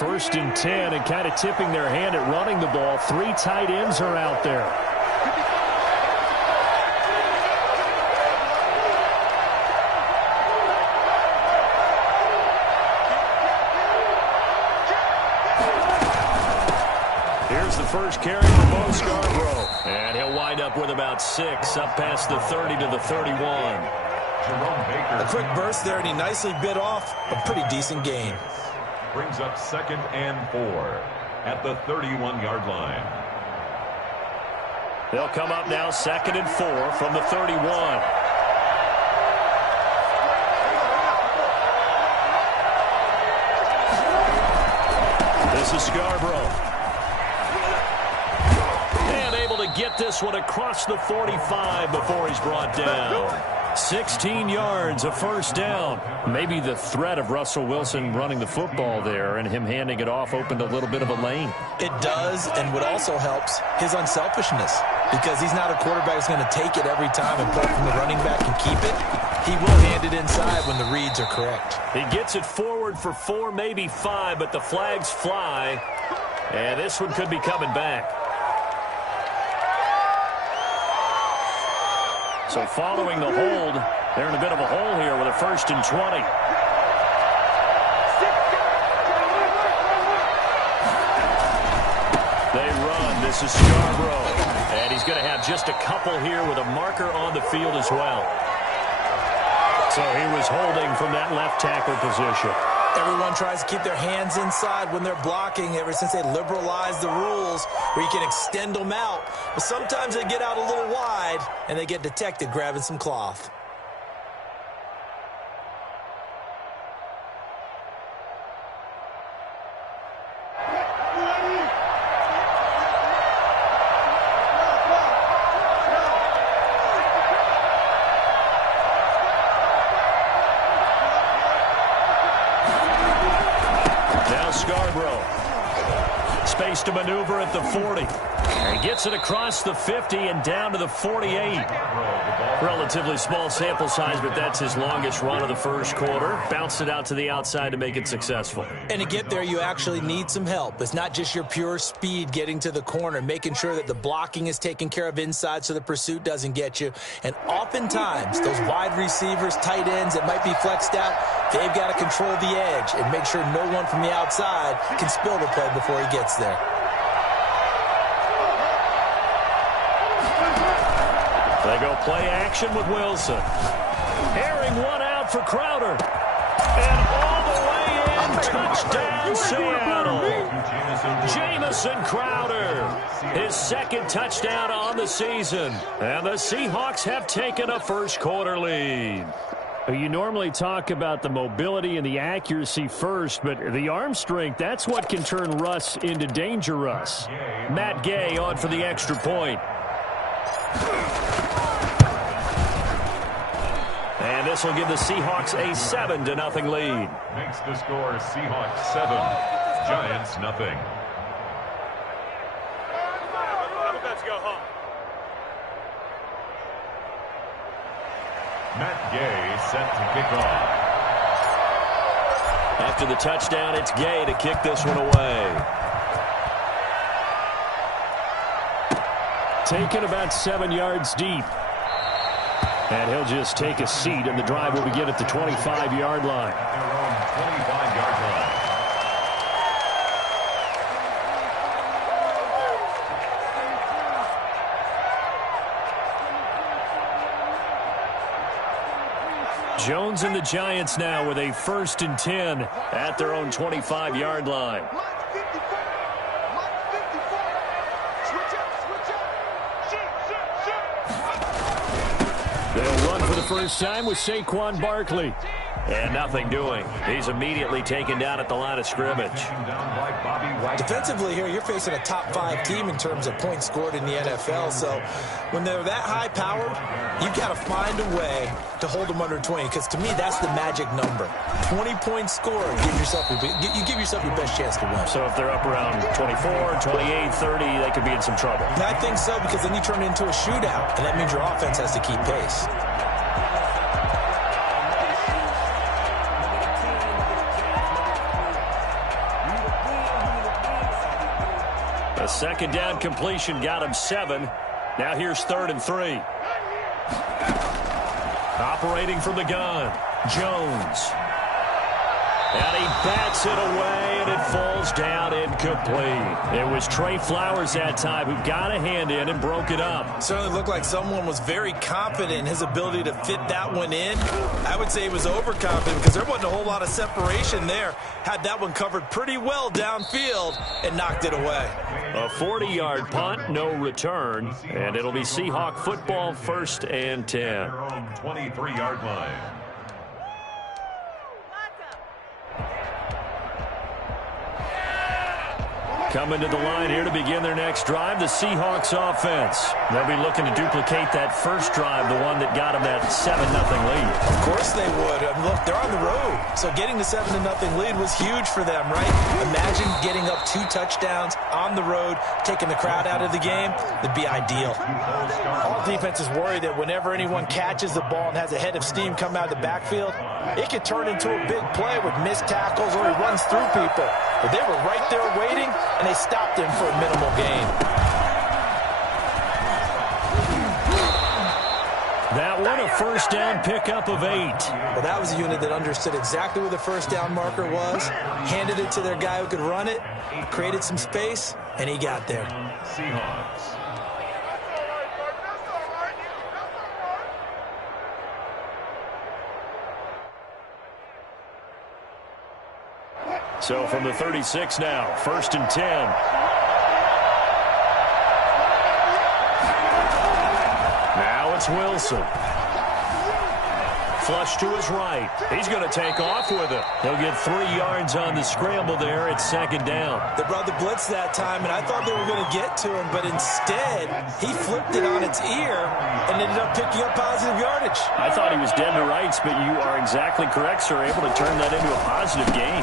1st and 10, and kind of tipping their hand at running the ball. 3 tight ends are out there. Here's the first carry for Bo Scarborough. And he'll wind up with about 6, up past the 30 to the 31. A quick burst there, and he nicely bit off a pretty decent gain. Brings up 2nd and 4 at the 31-yard line. They'll come up now 2nd and 4 from the 31. This is Scarborough. And able to get this one across the 45 before he's brought down. 16 yards, a first down. Maybe the threat of Russell Wilson running the football there and him handing it off opened a little bit of a lane. It does, and what also helps, his unselfishness. Because he's not a quarterback who's going to take it every time and pull from the running back and keep it. He will hand it inside when the reads are correct. He gets it forward for 4, maybe 5, but the flags fly. And this one could be coming back. So following the hold, they're in a bit of a hole here with a 1st and 20. They run. This is Scarborough. And he's going to have just a couple here with a marker on the field as well. So he was holding from that left tackle position. Everyone tries to keep their hands inside when they're blocking ever since they liberalized the rules where you can extend them out. But sometimes they get out a little wide and they get detected grabbing some cloth. Scarborough. Space to maneuver at the 40. He gets it across the 50 and down to the 48. Relatively small sample size, but that's his longest run of the first quarter. Bounced it out to the outside to make it successful. And to get there, you actually need some help. It's not just your pure speed getting to the corner, making sure that the blocking is taken care of inside so the pursuit doesn't get you. And oftentimes, those wide receivers, tight ends that might be flexed out, they've got to control the edge and make sure no one from the outside can spill the play before he gets there. They go play action with Wilson. Airing one out for Crowder. And all the way in, touchdown Seattle. Jamison Crowder, his 2nd touchdown on the season. And the Seahawks have taken a first quarter lead. You normally talk about the mobility and the accuracy first, but the arm strength, that's what can turn Russ into danger Russ. Matt Gay on for the extra point. And this will give the Seahawks a 7-0 lead. Makes the score Seahawks 7, Giants nothing. Matt Gay set to kick off. After the touchdown, it's Gay to kick this one away. Taken about 7 yards deep. And he'll just take a seat, and the drive will begin at the 25-yard line. At their own 25-yard line. Jones and the Giants now with a 1st and 10 at their own 25-yard line. They'll run for the first time with Saquon Barkley. And nothing doing. He's immediately taken down at the line of scrimmage. Defensively here, you're facing a top-5 team in terms of points scored in the NFL. So when they're that high-powered, you've got to find a way to hold them under 20. Because to me, that's the magic number. 20 points scored, you give yourself your best chance to win. So if they're up around 24, 28, 30, they could be in some trouble. And I think so, because then you turn it into a shootout, and that means your offense has to keep pace. A second down completion got him 7. Now here's 3rd and 3. Operating from the gun, Jones. And he bats it away, and it falls down incomplete. It was Trey Flowers that time who got a hand in and broke it up. Certainly looked like someone was very confident in his ability to fit that one in. I would say he was overconfident because there wasn't a whole lot of separation there. Had that one covered pretty well downfield and knocked it away. A 40-yard punt, no return, and it'll be Seahawk football, 1st and 10. Their own 23-yard line. Coming to the line here to begin their next drive, the Seahawks offense. They'll be looking to duplicate that first drive, the one that got them that 7-0 lead. Of course they would. I mean, look, they're on the road, so getting the 7-0 lead was huge for them, right? Imagine getting up 2 touchdowns on the road, taking the crowd out of the game. That'd be ideal. All defenses worry that whenever anyone catches the ball and has a head of steam come out of the backfield, it could turn into a big play with missed tackles or he runs through people. But they were right there waiting, and they stopped him for a minimal gain. That one, a first down pickup of 8. Well, that was a unit that understood exactly where the first down marker was, handed it to their guy who could run it, created some space, and he got there. Seahawks. So from the 36 now, 1st and 10. Now it's Wilson. Flush to his right. He's going to take off with it. He'll get 3 yards on the scramble there at 2nd down. They brought the blitz that time, and I thought they were going to get to him, but instead he flipped it on its ear and ended up picking up positive yardage. I thought he was dead to rights, but you are exactly correct, sir. Able to turn that into a positive gain.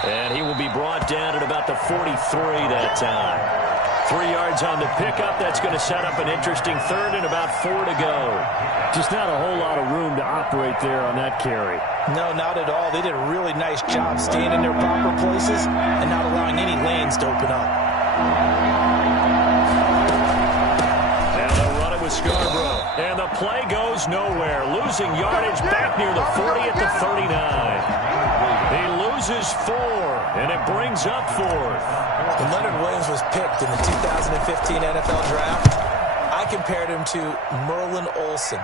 And he will be brought down at about the 43 that time. 3 yards on the pickup. That's going to set up an interesting 3rd and about 4 to go. Just not a whole lot of room to operate there on that carry. No, not at all. They did a really nice job staying in their proper places and not allowing any lanes to open up. Now they'll run it with Scarborough. And the play goes nowhere. Losing yardage back near the 40 at the 39. He loses 4, and it brings up 4th. When Leonard Williams was picked in the 2015 NFL Draft, I compared him to Merlin Olsen,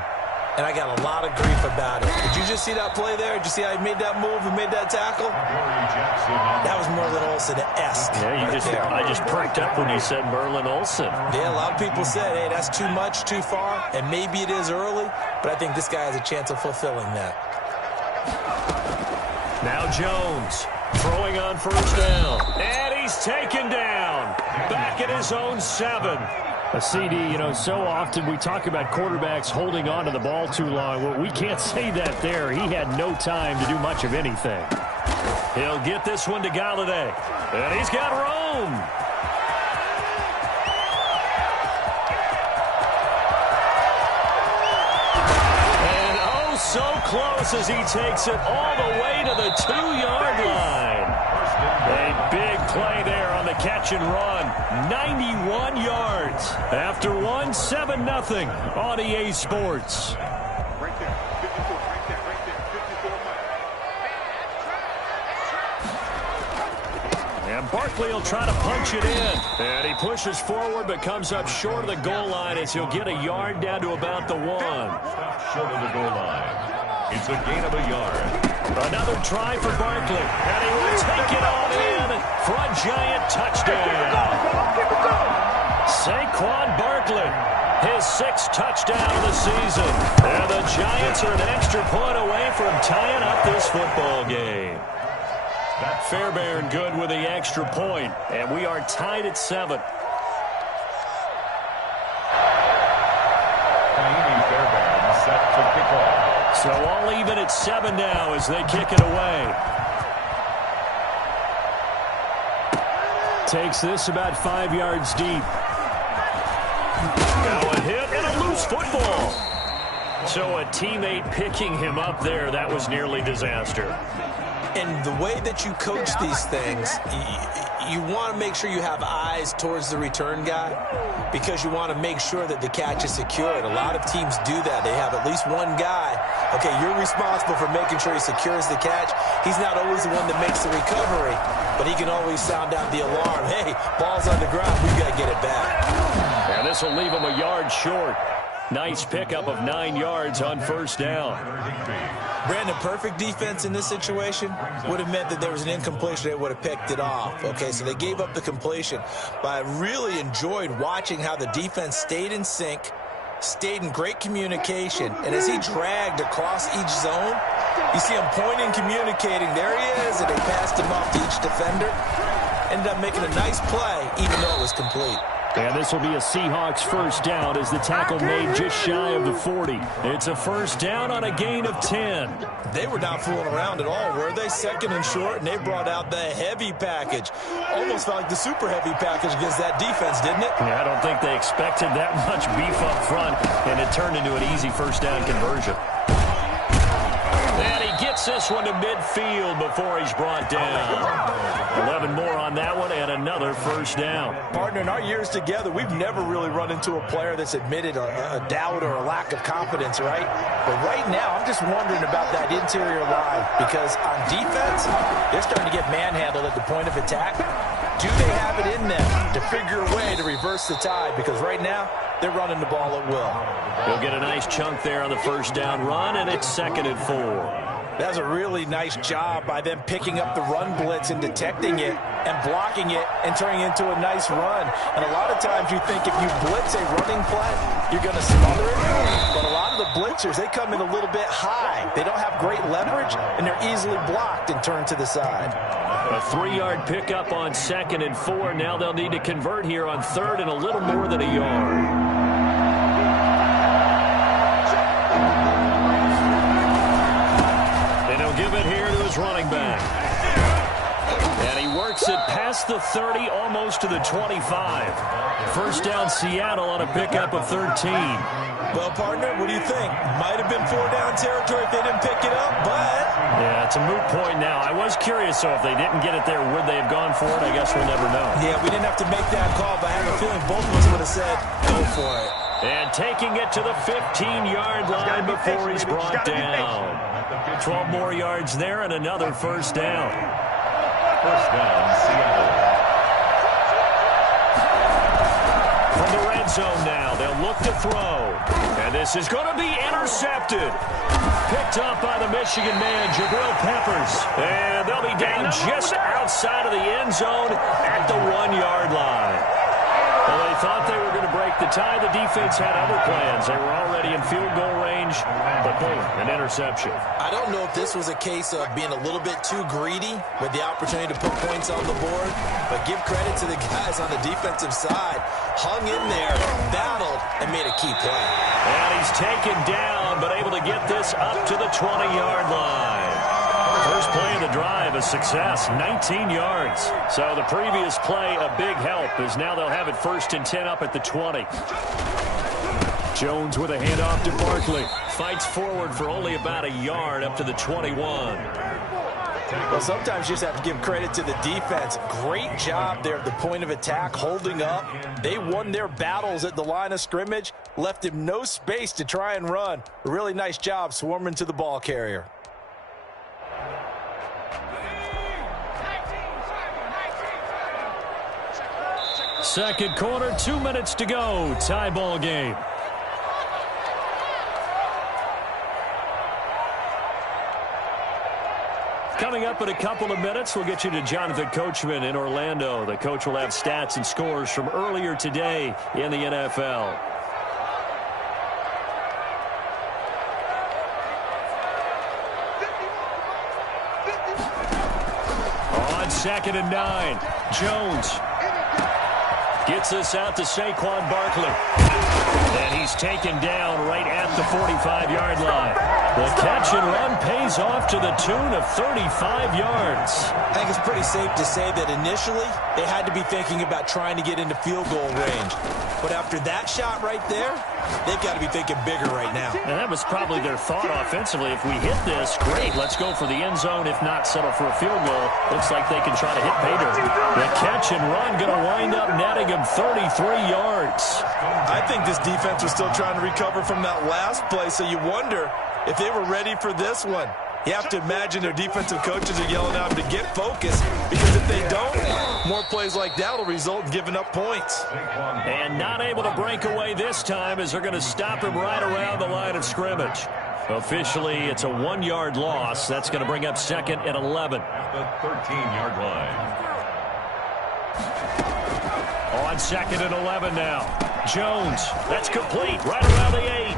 and I got a lot of grief about it. Did you just see that play there? Did you see how he made that move and made that tackle? That was Merlin Olsen-esque. Yeah, I just perked up when you said Merlin Olsen. Yeah, a lot of people said, hey, that's too much, too far, and maybe it is early, but I think this guy has a chance of fulfilling that. Now Jones throwing on 1st down. And he's taken down. Back at his own 7. A CD, you know, so often we talk about quarterbacks holding on to the ball too long. Well, we can't say that there. He had no time to do much of anything. He'll get this one to Galladay. And he's got room. So close as he takes it all the way to the 2-yard line. A big play there on the catch and run. 91 yards. After 7-0 on EA Sports. And Barkley will try to punch it in. And he pushes forward but comes up short of the goal line as he'll get a yard down to about the 1. Short of the goal line. It's a gain of a yard. Another try for Barkley. And he will take it on in for a giant touchdown. Saquon Barkley, his 6th touchdown of the season. And the Giants are an extra point away from tying up this football game. Fairbairn good with the extra point, and we are tied at 7. Fairbairn set to kick off. So all even at 7 now as they kick it away. Takes this about 5 yards deep. Now a hit and a loose football. So a teammate picking him up there, that was nearly disaster. And the way that you coach these things, you want to make sure you have eyes towards the return guy because you want to make sure that the catch is secured. A lot of teams do that. They have at least one guy. Okay, you're responsible for making sure he secures the catch. He's not always the one that makes the recovery, but he can always sound out the alarm. Hey, ball's on the ground. We've got to get it back. And this will leave him a yard short. Nice pickup of 9 yards on first down. Brandon, perfect defense in this situation would have meant that there was an incompletion. They would have picked it off. Okay, so they gave up the completion. But I really enjoyed watching how the defense stayed in sync, stayed in great communication. And as he dragged across each zone, you see him pointing, communicating. There he is, and they passed him off to each defender. Ended up making a nice play, even though it was complete. And this will be a Seahawks first down as the tackle made just shy of the 40. It's a first down on a gain of 10. They were not fooling around at all, were they? Second and short, and they brought out the heavy package. Almost felt like the super heavy package against that defense, didn't it? Yeah, I don't think they expected that much beef up front, and it turned into an easy first down conversion. And he gets this one to midfield before he's brought down. 11 more on that one and another first down. Partner, in our years together, we've never really run into a player that's admitted a doubt or a lack of confidence, right? But right now, I'm just wondering about that interior line because on defense, they're starting to get manhandled at the point of attack. Do they have it in them to figure a way to reverse the tide? Because right now, they're running the ball at will. They'll get a nice chunk there on the first down run, and it's 2nd and 4. That was a really nice job by them picking up the run blitz and detecting it and blocking it and turning it into a nice run. And a lot of times you think if you blitz a running play, you're going to smother it. But a lot of the blitzers, they come in a little bit high. They don't have great leverage, and they're easily blocked and turned to the side. A 3-yard pickup on 2nd and 4. Now they'll need to convert here on 3rd and a little more than a yard. Give it here to his running back. And he works it past the 30, almost to the 25. First down Seattle on a pickup of 13. Well, partner, what do you think? Might have been 4-down territory if they didn't pick it up, but... Yeah, it's a moot point now. I was curious, so if they didn't get it there, would they have gone for it? I guess we'll never know. Yeah, we didn't have to make that call, but I have a feeling both of us would have said, go for it. And taking it to the 15-yard line before he's brought down. 12 more yards there and another first down. First down, Seattle. From the red zone now, they'll look to throw. And this is going to be intercepted. Picked up by the Michigan man, Jabril Peppers. And they'll be down just outside of the end zone at the 1-yard line. Well, they thought they were going to break the tie. The defense had other plans. They were already in field goal range, but boom, an interception. I don't know if this was a case of being a little bit too greedy with the opportunity to put points on the board, but give credit to the guys on the defensive side. Hung in there, battled, and made a key play. And he's taken down, but able to get this up to the 20-yard line. First play of the drive, a success, 19 yards. So the previous play, a big help, as now they'll have it 1st and 10 up at the 20. Jones with a handoff to Barkley. Fights forward for only about a yard up to the 21. Well, sometimes you just have to give credit to the defense. Great job there at the point of attack, holding up. They won their battles at the line of scrimmage, left him no space to try and run. A really nice job swarming to the ball carrier. Second quarter, 2 minutes to go. Tie ball game. Coming up in a couple of minutes, we'll get you to Jonathan Coachman in Orlando. The coach will have stats and scores from earlier today in the NFL. On 2nd and 9, Jones gets us out to Saquon Barkley. And he's taken down right at the 45-yard line. The catch and run pays off to the tune of 35 yards. I think it's pretty safe to say that initially they had to be thinking about trying to get into field goal range. But after that shot right there, they've got to be thinking bigger right now. And that was probably their thought offensively. If we hit this, great, let's go for the end zone. If not, settle for a field goal. Looks like they can try to hit pay dirt. The catch and run going to wind up netting him 33 yards. I think this defense was still trying to recover from that last play, so you wonder if they were ready for this one. You have to imagine their defensive coaches are yelling at them to get focused, because if they don't, more plays like that will result in giving up points. And not able to break away this time as they're going to stop him right around the line of scrimmage. Officially, it's a 1-yard loss. That's going to bring up 2nd and 11. At the 13-yard line. On 2nd and 11 now. Jones, that's complete, right around the 8.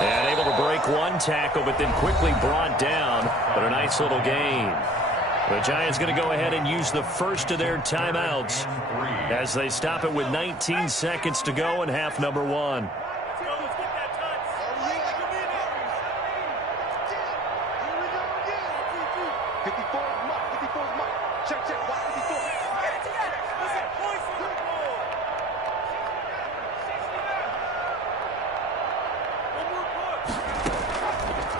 And able to break one tackle, but then quickly brought down. But a nice little gain. The Giants going to go ahead and use the first of their timeouts as they stop it with 19 seconds to go in half number 1.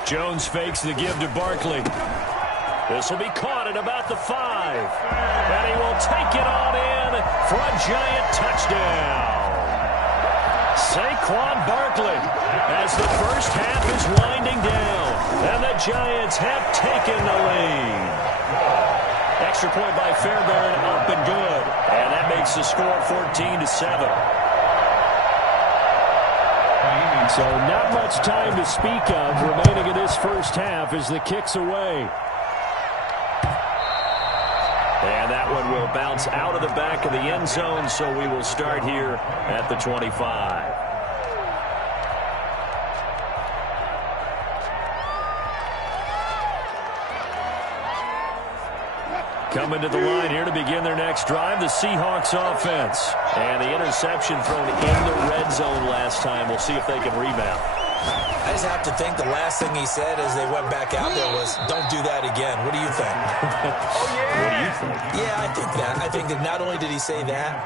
Jones fakes the give to Barkley. This will be caught at about the 5. And he will take it on in for a Giant touchdown. Saquon Barkley as the first half is winding down. And the Giants have taken the lead. Extra point by Fairbairn, up and good. And that makes the score 14-7. So not much time to speak of remaining in this first half as the kick's away. And that one will bounce out of the back of the end zone, so we will start here at the 25. Coming to the line here to begin their next drive, the Seahawks offense. And the interception thrown in the red zone last time. We'll see if they can rebound. I just have to think the last thing he said as they went back out there was, don't do that again. What do you think? What do you think? Yeah, I think that. I think that not only did he say that,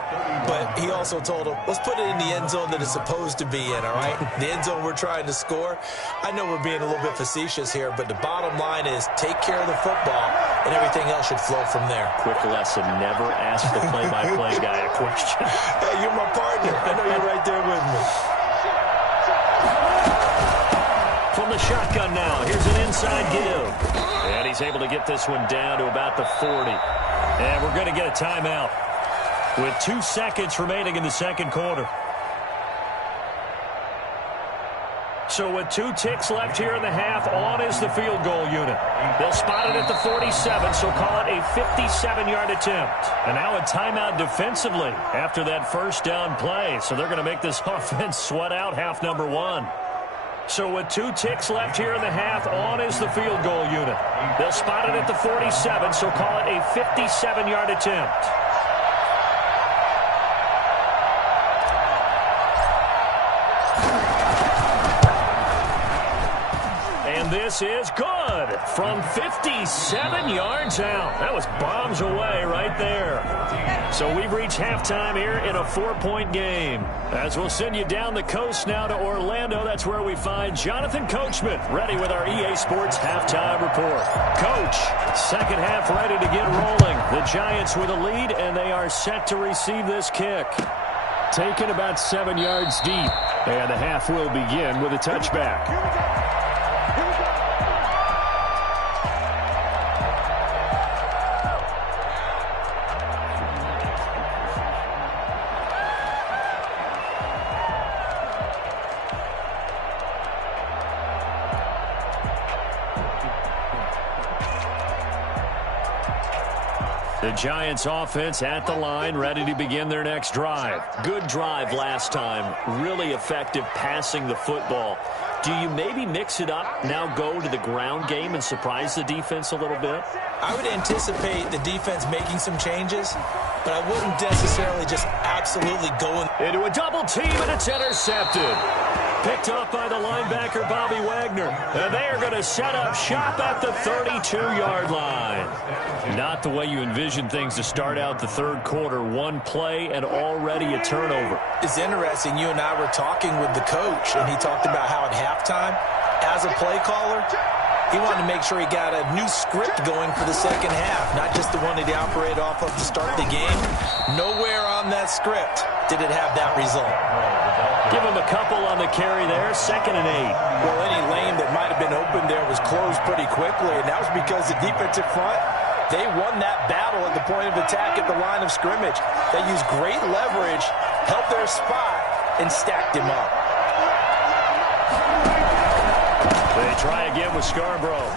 but he also told him, let's put it in the end zone that it's supposed to be in, all right? The end zone we're trying to score. I know we're being a little bit facetious here, but the bottom line is take care of the football, and everything else should flow from there. Quick lesson, never ask the play-by-play guy a question. Hey, you're my partner. I know you're right there with me. From the shotgun now, here's an inside give. And he's able to get this one down to about the 40. And we're going to get a timeout with 2 seconds remaining in the second quarter. So with 2 ticks left here in the half, on is the field goal unit. They'll spot it at the 47, so call it a 57-yard attempt. And now a timeout defensively after that first down play. So they're going to make this offense sweat out half number 1. So with 2 ticks left here in the half, on is the field goal unit. They'll spot it at the 47, so call it a 57-yard attempt. And this is good from 57 yards out. That was bombs away right there. So we've reached halftime here in a 4-point game. As we'll send you down the coast now to Orlando, that's where we find Jonathan Coachman ready with our EA Sports halftime report. Coach, second half ready to get rolling. The Giants with a lead, and they are set to receive this kick. Taken about 7 yards deep, and the half will begin with a touchback. The Giants offense at the line, ready to begin their next drive. Good drive last time. Really effective passing the football. Do you maybe mix it up, now go to the ground game and surprise the defense a little bit? I would anticipate the defense making some changes, but I wouldn't necessarily just absolutely go into a double team, and it's intercepted. Picked off by the linebacker, Bobby Wagner. And they are going to set up shop at the 32-yard line. Not the way you envision things to start out the third quarter. One play and already a turnover. It's interesting. You and I were talking with the coach, and he talked about how at halftime, as a play caller, he wanted to make sure he got a new script going for the second half, not just the one that he operated off of to start the game. Nowhere on that script did it have that result. Give him a couple on the carry there, 2nd and 8. Well, any lane that might have been open there was closed pretty quickly, and that was because the defensive front, they won that battle at the point of attack at the line of scrimmage. They used great leverage, held their spot, and stacked him up. They try again with Scarborough.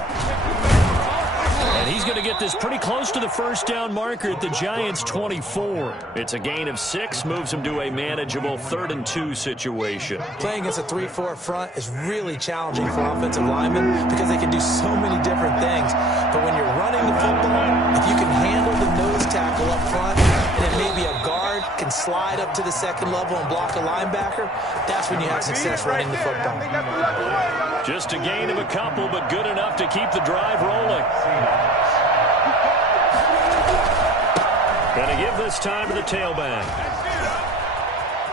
And he's going to get this pretty close to the first down marker at the Giants' 24. It's a gain of 6, moves him to a manageable 3rd and 2 situation. Playing against a 3-4 front is really challenging for offensive linemen because they can do so many different things. But when you're running the football, if you can handle the nose tackle up front, and then maybe a guard can slide up to the second level and block a linebacker, that's when you have success running the football. Just a gain of a couple, but good enough to keep the drive rolling. Going to give this time to the tailback.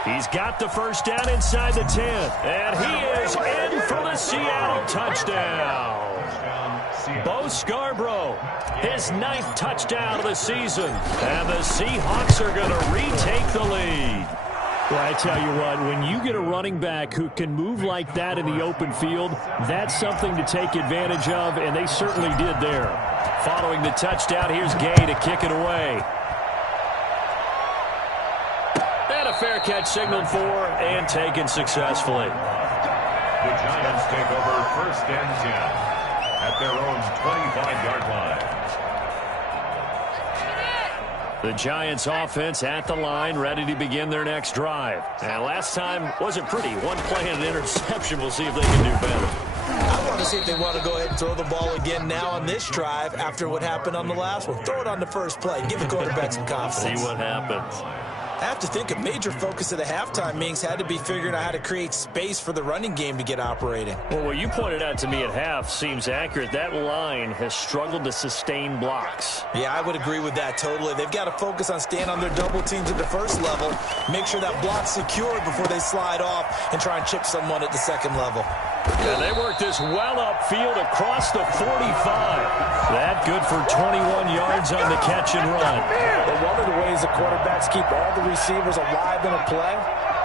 He's got the first down inside the 10. And he is in for the Seattle touchdown. Bo Scarborough, his 9th touchdown of the season. And the Seahawks are going to retake the lead. Well, I tell you what, when you get a running back who can move like that in the open field, that's something to take advantage of, and they certainly did there. Following the touchdown, here's Gay to kick it away. And a fair catch signaled for and taken successfully. The Giants take over 1st and 10 at their own 25-yard line. The Giants offense at the line, ready to begin their next drive. And last time wasn't pretty. One play and an interception. We'll see if they can do better. I want to see if they want to go ahead and throw the ball again now on this drive after what happened on the last one. Throw it on the first play. Give the quarterback some confidence. See what happens. I have to think a major focus of the halftime meetings had to be figuring out how to create space for the running game to get operating. Well, what you pointed out to me at half seems accurate. That line has struggled to sustain blocks. Yeah, I would agree with that totally. They've got to focus on staying on their double teams at the first level, make sure that block's secured before they slide off and try and chip someone at the second level. And they work this well upfield across the 45. That good for 21 yards on the catch and run. But one of the ways the quarterbacks keep all the receivers alive in a play,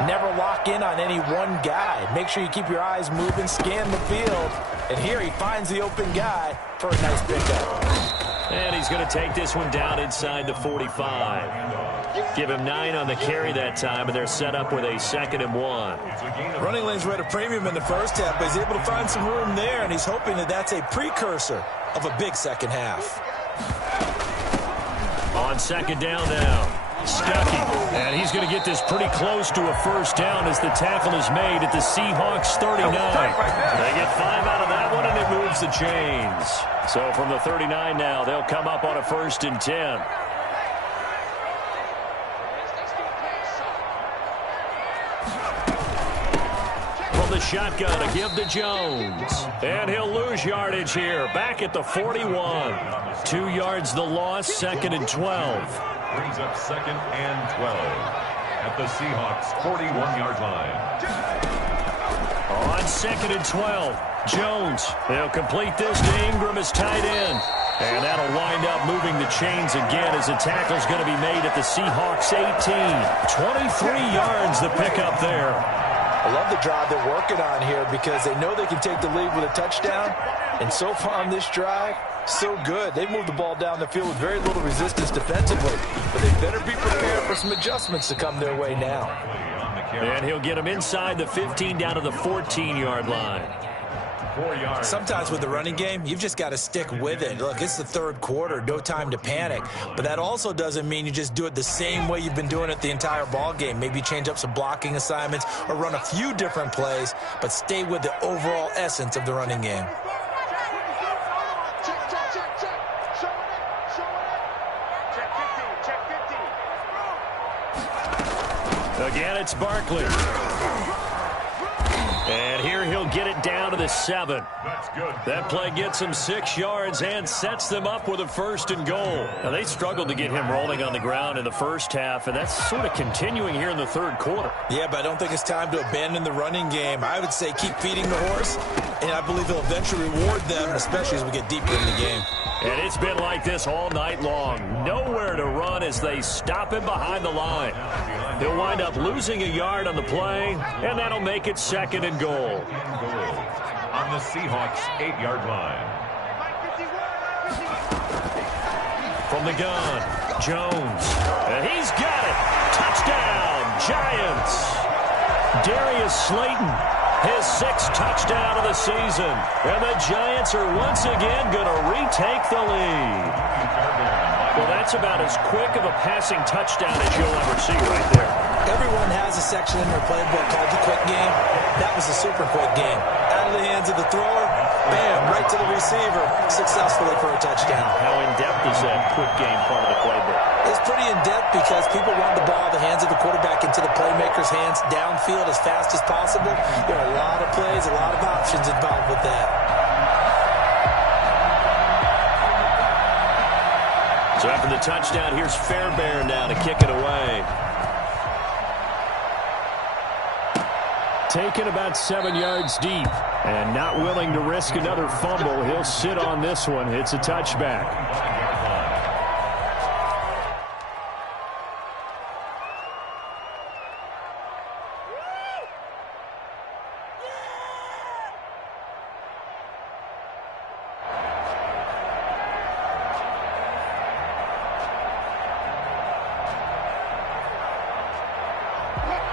never lock in on any one guy. Make sure you keep your eyes moving, scan the field. And here he finds the open guy for a nice pickup. And he's going to take this one down inside the 45. Give him 9 on the carry that time, and they're set up with a 2nd and 1. Running lanes were at a premium in the first half, but he's able to find some room there, and he's hoping that that's a precursor of a big second half. On 2nd down now, Stuckey. And he's going to get this pretty close to a first down as the tackle is made at the Seahawks 39. They get 5 out of that one, and it moves the chains. So from the 39 now, they'll come up on a 1st and 10. The shotgun to give to Jones. And he'll lose yardage here. Back at the 41. 2 yards the loss, 2nd and 12. Brings up 2nd and 12 at the Seahawks 41-yard line. On 2nd and 12, Jones. They'll complete this to Ingram as tight end. And that'll wind up moving the chains again as the tackle's going to be made at the Seahawks 18. 23 yards the pickup there. I love the drive they're working on here because they know they can take the lead with a touchdown. And so far on this drive, so good. They've moved the ball down the field with very little resistance defensively. But they better be prepared for some adjustments to come their way now. And he'll get them inside the 15 down to the 14-yard line. Sometimes with the running game, you've just got to stick with it. Look, it's the third quarter, no time to panic. But that also doesn't mean you just do it the same way you've been doing it the entire ball game. Maybe change up some blocking assignments or run a few different plays, but stay with the overall essence of the running game. Again, it's Barkley. And here he'll get it down to the 7. That's good. That play gets him 6 yards and sets them up with a 1st and goal. Now, they struggled to get him rolling on the ground in the first half, and that's sort of continuing here in the 3rd quarter. Yeah, but I don't think it's time to abandon the running game. I would say keep feeding the horse, and I believe he'll eventually reward them, especially as we get deeper in the game. And it's been like this all night long. Nowhere to run as they stop him behind the line. He'll wind up losing a yard on the play, and that'll make it 2nd and goal. On the Seahawks 8-yard line. From the gun, Jones. And he's got it. Touchdown, Giants. Darius Slayton, his 6th touchdown of the season. And the Giants are once again going to retake the lead. Well, that's about as quick of a passing touchdown as you'll ever see right there. Everyone has a section in their playbook called the quick game. That was a super quick game. Out of the hands of the thrower, bam, right to the receiver, successfully for a touchdown. How in-depth is that quick game part of the playbook? It's pretty in-depth because people want the ball, the hands of the quarterback into the playmaker's hands, downfield as fast as possible. There are a lot of plays, a lot of options involved with that. So after the touchdown, here's Fairbairn now to kick it away. Taken about 7 yards deep and not willing to risk another fumble. He'll sit on this one. It's a touchback.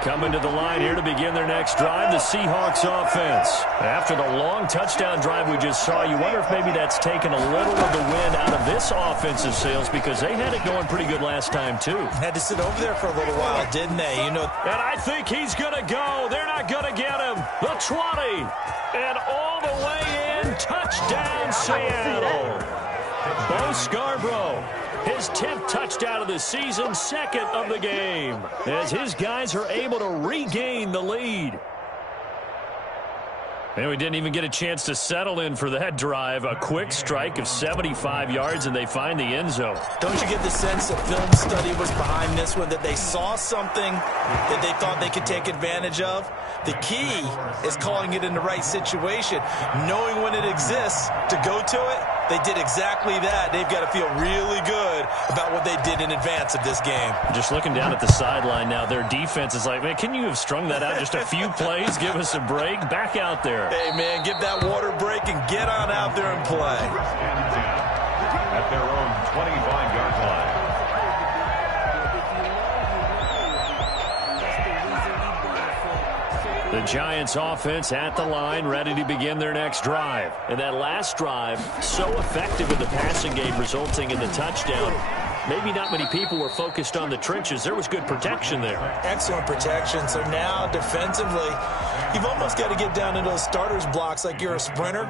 Coming to the line here to begin their next drive, the Seahawks offense. After the long touchdown drive we just saw, you wonder if maybe that's taken a little of the wind out of this offensive sails because they had it going pretty good last time, too. Had to sit over there for a little while, didn't they? You know. And I think he's going to go. They're not going to get him. The 20. And all the way in. Touchdown, Seattle. Bo Scarborough. His 10th touchdown of the season, 2nd of the game, as his guys are able to regain the lead. And we didn't even get a chance to settle in for that drive. A quick strike of 75 yards, and they find the end zone. Don't you get the sense that film study was behind this one, that they saw something that they thought they could take advantage of? The key is calling it in the right situation, knowing when it exists to go to it. They did exactly that. They've got to feel really good about what they did in advance of this game. Just looking down at the sideline now, their defense is like, man, can you have strung that out just a few plays? Give us a break. Back out there. Hey, man, give that water break and get on out there and play. At their own 25-yard line. The Giants offense at the line, ready to begin their next drive. And that last drive, so effective in the passing game, resulting in the touchdown. Maybe not many people were focused on the trenches. There was good protection there. Excellent protection. So now, defensively, you've almost got to get down in those starters blocks like you're a sprinter.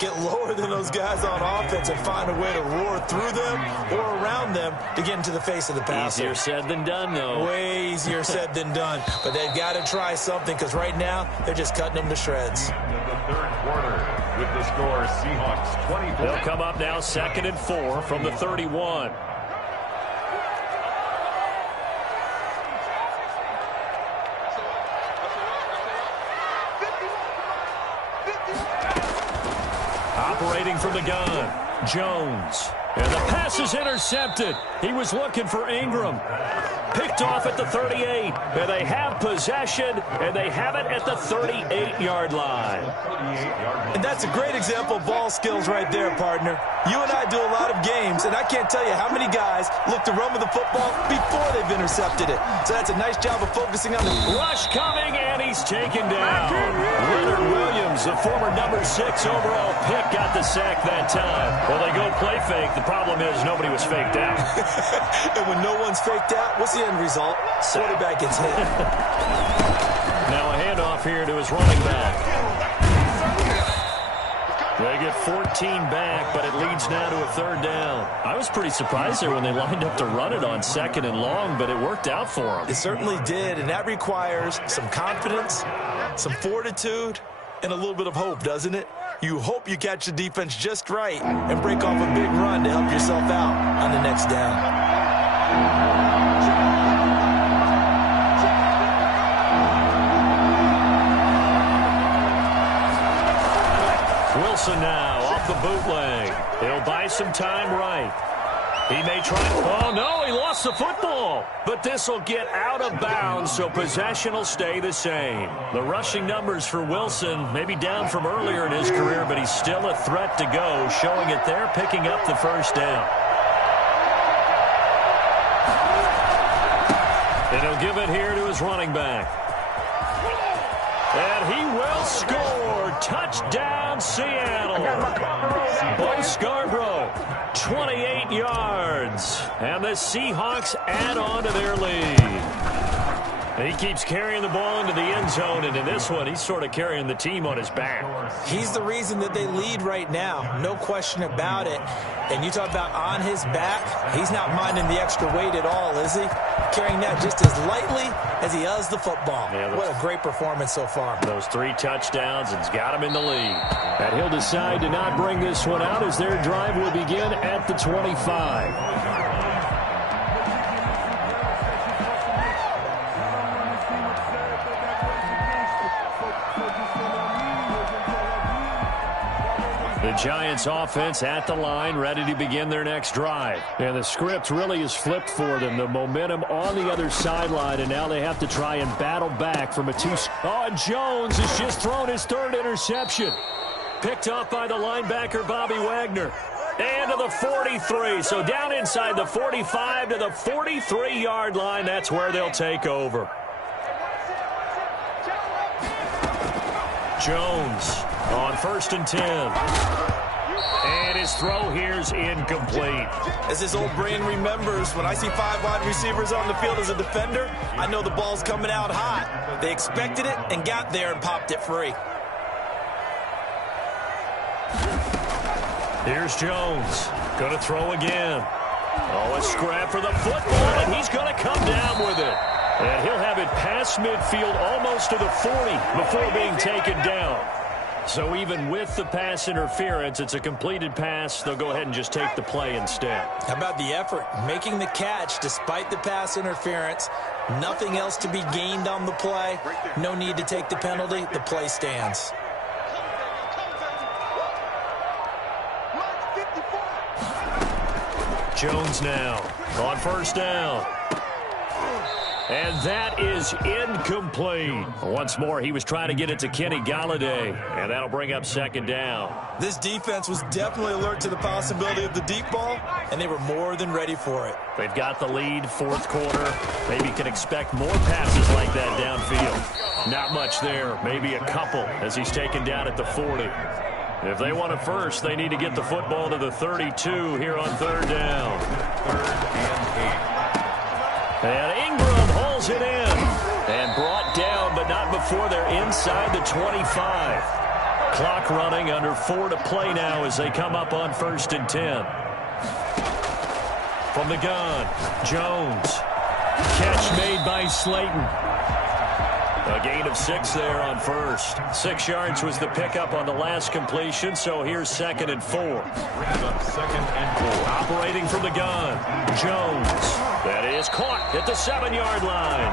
Get lower than those guys on offense and find a way to roar through them or around them to get into the face of the passer. Easier said than done, though. Way easier said than done. But they've got to try something because right now they're just cutting them to shreds. The 3rd quarter with the score Seahawks 24. They'll come up now 2nd and 4 from the 31. Operating from the gun, Jones. And the pass is intercepted. He was looking for Ingram. Picked off at the 38. And they have possession, and they have it at the 38-yard line. And that's a great example of ball skills right there, partner. You and I do a lot of games, and I can't tell you how many guys look to run with the football before they've intercepted it. So that's a nice job of focusing on the rush coming, and he's taken down. Leonard Williams, the former number 6 overall pick, got the sack that time. Well, they go play fake. The problem is nobody was faked out. And when no one's faked out, what's the end result? Quarterback gets hit. Now a handoff here to his running back. They get 14 back, but it leads now to a third down. I was pretty surprised there when they lined up to run it on 2nd and long, but it worked out for them. It certainly did, and that requires some confidence, some fortitude, and a little bit of hope, doesn't it? You hope you catch the defense just right and break off a big run to help yourself out on the next down. Wilson now off the bootleg. He'll buy some time right. He may try. Oh, no, he lost the football. But this will get out of bounds, so possession will stay the same. The rushing numbers for Wilson may be down from earlier in his career, but he's still a threat to go, showing it there, picking up the first down. And he'll give it here to his running back. And he will score. Touchdown, Seattle. Bo Scarborough, 28 yards. And the Seahawks add on to their lead. And he keeps carrying the ball into the end zone, and in this one, he's sort of carrying the team on his back. He's the reason that they lead right now. No question about it. And you talk about on his back, he's not minding the extra weight at all, is he? Carrying that just as lightly as he does the football. Yeah, what a great performance so far. Those 3 touchdowns, it's got him in the lead. And he'll decide to not bring this one out as their drive will begin at the 25. The Giants offense at the line, ready to begin their next drive. And the script really is flipped for them. The momentum on the other sideline, and now they have to try and battle back from a 2. Oh, Jones has just thrown his 3rd interception. Picked off by the linebacker, Bobby Wagner. And to the 43. So down inside the 45 to the 43-yard line. That's where they'll take over. Jones on 1st and 10. And his throw here's incomplete. As his old brain remembers, when I see 5 wide receivers on the field as a defender, I know the ball's coming out hot. They expected it and got there and popped it free. Here's Jones. Going to throw again. Oh, a scrap for the football, and he's going to come down with it. And he'll have it past midfield almost to the 40 before being taken down. So even with the pass interference, it's a completed pass. They'll go ahead and just take the play instead. How about the effort? Making the catch despite the pass interference. Nothing else to be gained on the play. No need to take the penalty. The play stands. Jones now on 1st down. And that is incomplete. Once more, he was trying to get it to Kenny Golladay, and that'll bring up 2nd down. This defense was definitely alert to the possibility of the deep ball, and they were more than ready for it. They've got the lead, 4th quarter. Maybe can expect more passes like that downfield. Not much there, maybe a couple as he's taken down at the 40. If they want a first, they need to get the football to the 32 here on 3rd down. 3rd and 8. And Ingram hauls it in and brought down, but not before they're inside the 25. Clock running, under 4 to play now as they come up on 1st and 10. From the gun, Jones. Catch made by Slayton. A gain of 6 there on 1st. 6 yards was the pickup on the last completion, so here's 2nd and 4. Brings up 2nd and 4. Operating from the gun, Jones. That is caught at the 7-yard line.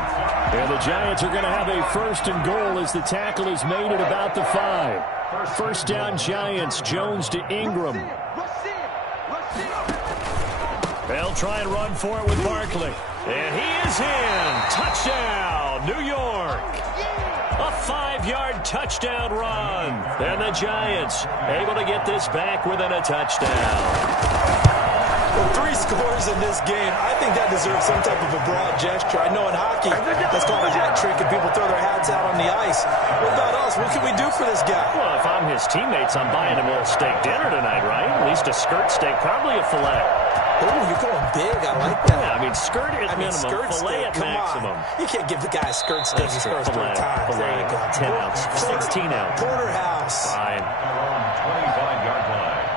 And the Giants are going to have a 1st and goal as the tackle is made at about the 5. 1st down Giants, Jones to Ingram. They'll try and run for it with Barkley. And he is in. Touchdown, New York. A 5-yard touchdown run. And the Giants able to get this back within a touchdown. Well, 3 scores in this game. I think that deserves some type of a broad gesture. I know in hockey, that's called a hat trick, and people throw their hats out on the ice. What about us? What can we do for this guy? Well, if I'm his teammates, I'm buying him a little steak dinner tonight, right? At least a skirt steak, probably a filet. Oh, you're going big. I like that. Yeah, I mean, skirt at minimum, skirt filet steak, at maximum. You can't give the guy a skirt steak his first 3 times. Filet, 10 ounce, 16 ounce. Porterhouse. Fine. 25-yard line.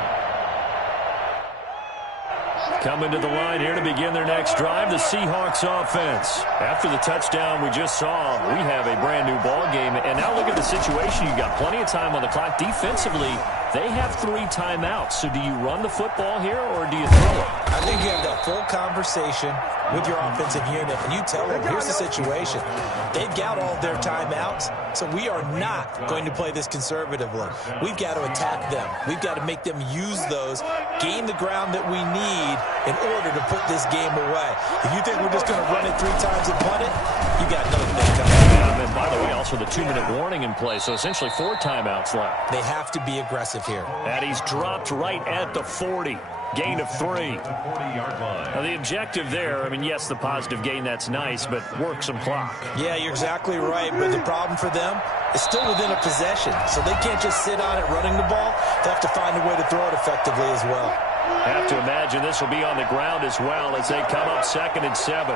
Coming to the line here to begin their next drive, the Seahawks offense. After the touchdown we just saw, we have a brand new ball game. And now look at the situation. You've got plenty of time on the clock. Defensively, they have 3 timeouts. So do you run the football here or do you throw it? I think you have that full conversation with your offensive unit, and you tell them, here's the situation. They've got all their timeouts, so we are not going to play this conservatively. We've got to attack them. We've got to make them use those, gain the ground that we need in order to put this game away. If you think we're just going to run it 3 times and punt it, you got another thing coming. And by the way, also the 2-minute warning in play, so essentially 4 timeouts left. They have to be aggressive here. And he's dropped right at the 40. Gain of 3. The 40-yard line. Now, the objective there, I mean, yes, the positive gain, that's nice, but work some clock. Yeah, you're exactly right, but the problem for them is still within a possession, so they can't just sit on it running the ball. They have to find a way to throw it effectively as well. Have to imagine this will be on the ground as well as they come up 2nd and 7.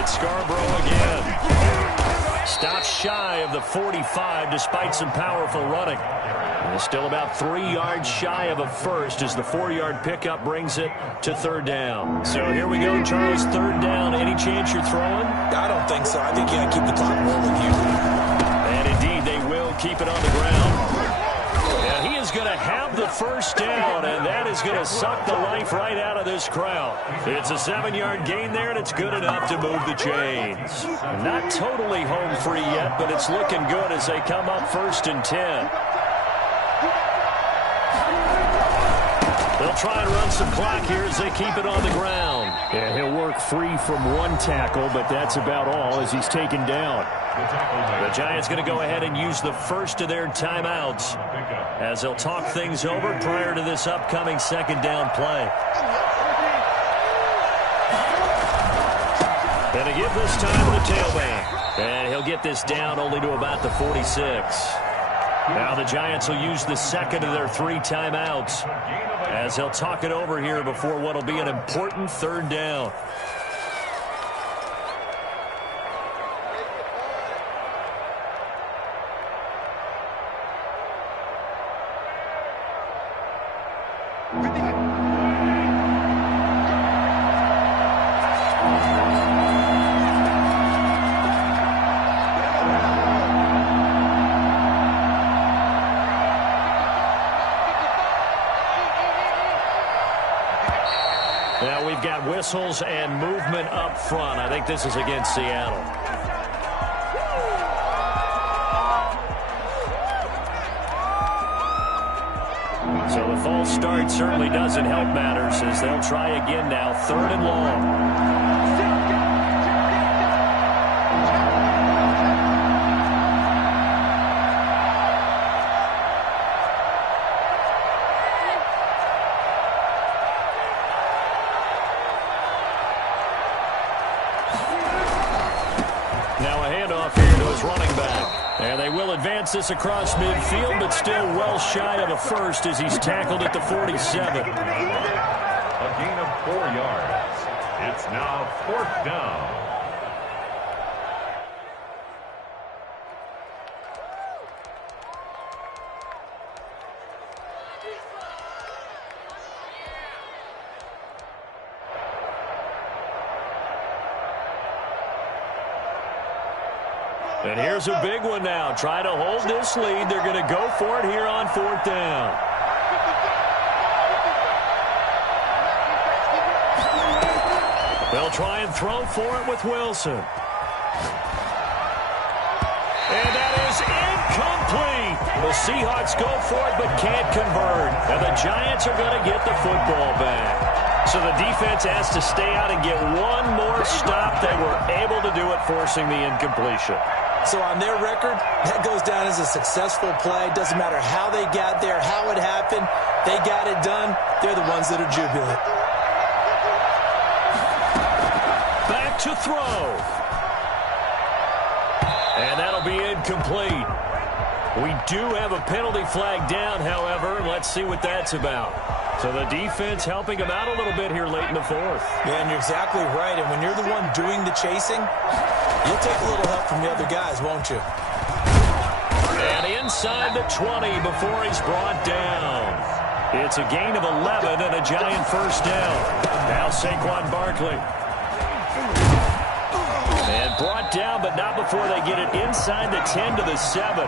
It's Scarborough again. Stops shy of the 45 despite some powerful running. And still about 3 yards shy of a first as the 4-yard pickup brings it to 3rd down. So here we go, Charles, 3rd down. Any chance you're throwing? I don't think so. I think you got to keep the clock rolling here. And indeed, they will keep it on the ground. And he is going to have the 1st down, and that is going to suck the life right out of this crowd. It's a 7-yard gain there, and it's good enough to move the chains. Not totally home free yet, but it's looking good as they come up 1st and 10. They'll try and run some clock here as they keep it on the ground. And he'll work free from 1 tackle, but that's about all as he's taken down. The Giants going to go ahead and use the first of their timeouts as they'll talk things over prior to this upcoming 2nd down play. And to give this time to the tailback. And he'll get this down only to about the 46. Now the Giants will use the 2nd of their 3 timeouts as they'll talk it over here before what will be an important 3rd down. Now we've got whistles and movement up front. I think this is against Seattle. So the false start certainly doesn't help matters as they'll try again now. 3rd and long. Advance this across midfield, but still well shy of a first as he's tackled at the 47. A gain of 4 yards. It's now 4th down. And here's a big one now. Try to hold this lead. They're going to go for it here on 4th down. They'll try and throw for it with Wilson. And that is incomplete. The Seahawks go for it but can't convert. And the Giants are going to get the football back. So the defense has to stay out and get one more stop. They were able to do it, forcing the incompletion. So on their record, that goes down as a successful play. Doesn't matter how they got there, how it happened. They got it done. They're the ones that are jubilant. Back to throw. And that'll be incomplete. We do have a penalty flag down, however. Let's see what that's about. So the defense helping them out a little bit here late in the 4th. Yeah, and you're exactly right. And when you're the one doing the chasing, you'll take a little help from the other guys, won't you? And inside the 20 before he's brought down. It's a gain of 11 and a Giant first down. Now Saquon Barkley. And brought down, but not before they get it inside the 10 to the 7.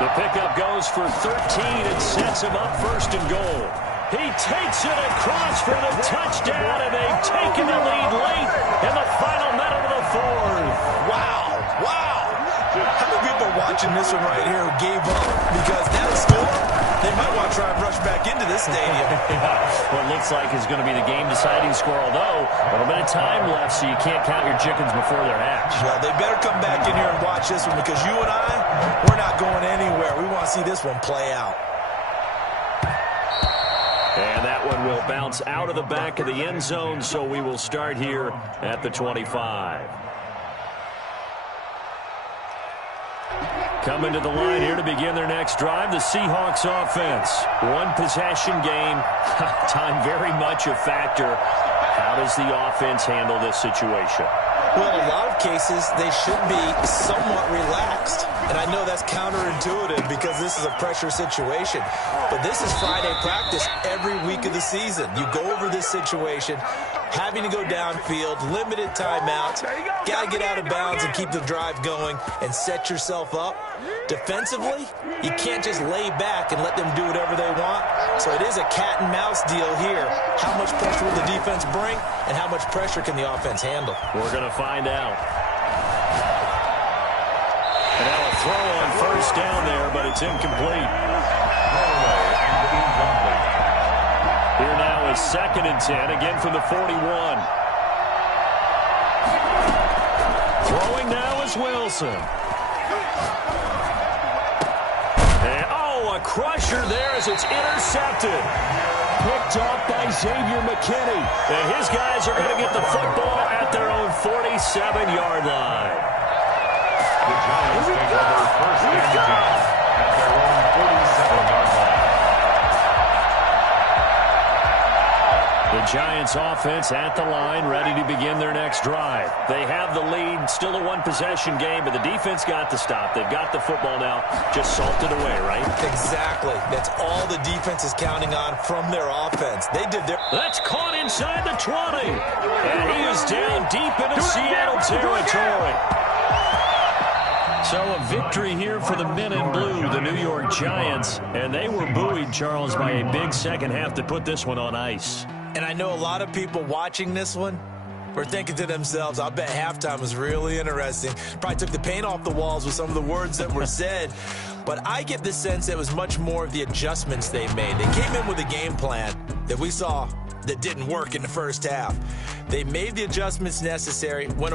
The pickup goes for 13 and sets him up first and goal. He takes it across for the touchdown, and they've taken the lead late in the final minute of the fourth. Wow, wow. How many people are watching this one right here who gave up because that score, they might want to try and rush back into this stadium. What looks like is going to be the game-deciding score, although a little bit of time left, so you can't count your chickens before they're hatched. Well, they better come back in here and watch this one because you and I, we're not going anywhere. We want to see this one play out. And that one will bounce out of the back of the end zone, so we will start here at the 25. Coming to the line here to begin their next drive, the Seahawks offense. One possession game, time very much a factor. How does the offense handle this situation? Well, in a lot of cases, they should be somewhat relaxed. And I know that's counterintuitive because this is a pressure situation. But this is Friday practice every week of the season. You go over this situation, having to go downfield, limited timeouts, got to get out of bounds and keep the drive going and set yourself up. Defensively, you can't just lay back and let them do whatever they want. So it is a cat and mouse deal here. How much pressure will the defense bring and how much pressure can the offense handle? We're going to find out. And now a throw on first down there, but it's incomplete. Here now is 2nd and 10, again from the 41. Throwing now is Wilson. And, a crusher there as it's intercepted. Picked off by Xavier McKinney. And his guys are going to get the football at their own 47-yard line. The Giants take over first and 10 at their own 47-yard line. The Giants offense at the line, ready to begin their next drive. They have the lead, still a one-possession game, but the defense got the stop. They've got the football now, just salted away, right? Exactly. That's all the defense is counting on from their offense. They did their... That's caught inside the 20. And he is down deep into Seattle territory. So a victory here for the men in blue, the New York Giants. And they were buoyed, Charles, by a big second half to put this one on ice. And I know a lot of people watching this one were thinking to themselves, I bet halftime was really interesting. Probably took the paint off the walls with some of the words that were said. But I get the sense it was much more of the adjustments they made. They came in with a game plan that we saw that didn't work in the first half. They made the adjustments necessary, went